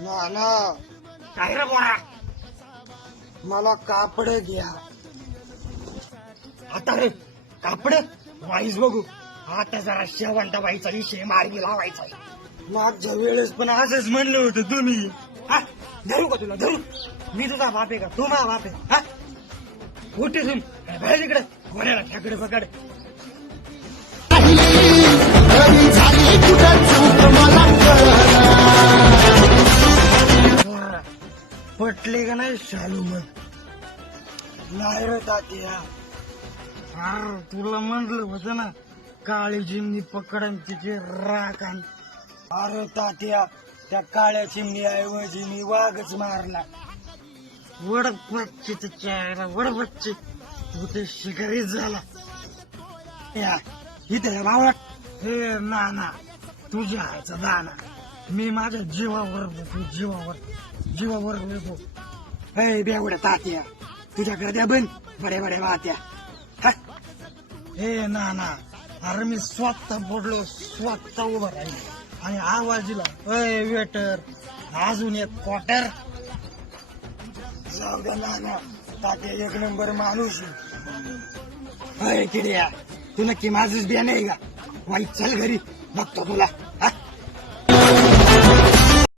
नाना काय रे बोरा मला कापड घ्या. आता रे कापड वाईस बघू. आता जरा शेवंताबाईचा विषय मार्गी लावायचा. मागच्या वेळेस पण असंच म्हणलं होतं तुम्ही. हा धरू का तुला धरू? मी तुझा बाप आहे का? तू माझा बाप आहे. हा कुठे तुम्ही बाहेर इकडे घोड्याला ठाकडे पकड. पटले का नाही शालू मग? नाही रे तात्या. अरे तुला म्हटलं होतं ना काळी जिमनी पकडन तिचे राखण. अरे तात्या त्या काळ्या चिमणी ऐवजी मी वाघच मारला. वडक बच्चे त्याच्या वडक बच्चे तू ते शिकारीच झाला. या इथे भावला. हे नाना तुझ्या हायचा दाना. मी माझ्या जीवावर देतो जीवावर देतो. ए बेवड्या तात्या तुझ्याकडे द्या बन बड्या बड्या वात्या. हे नाना अरे मी स्वतः पडलो स्वतः उभं राहील आणि आवाज दिला अय वेटर अजून एक क्वार्टर. जाऊ द्या नाना तात्या एक नंबर माणूस. अय किड्या तू नक्की माझंच बिया नाही का? वाईट चल घरी बघतो तुला.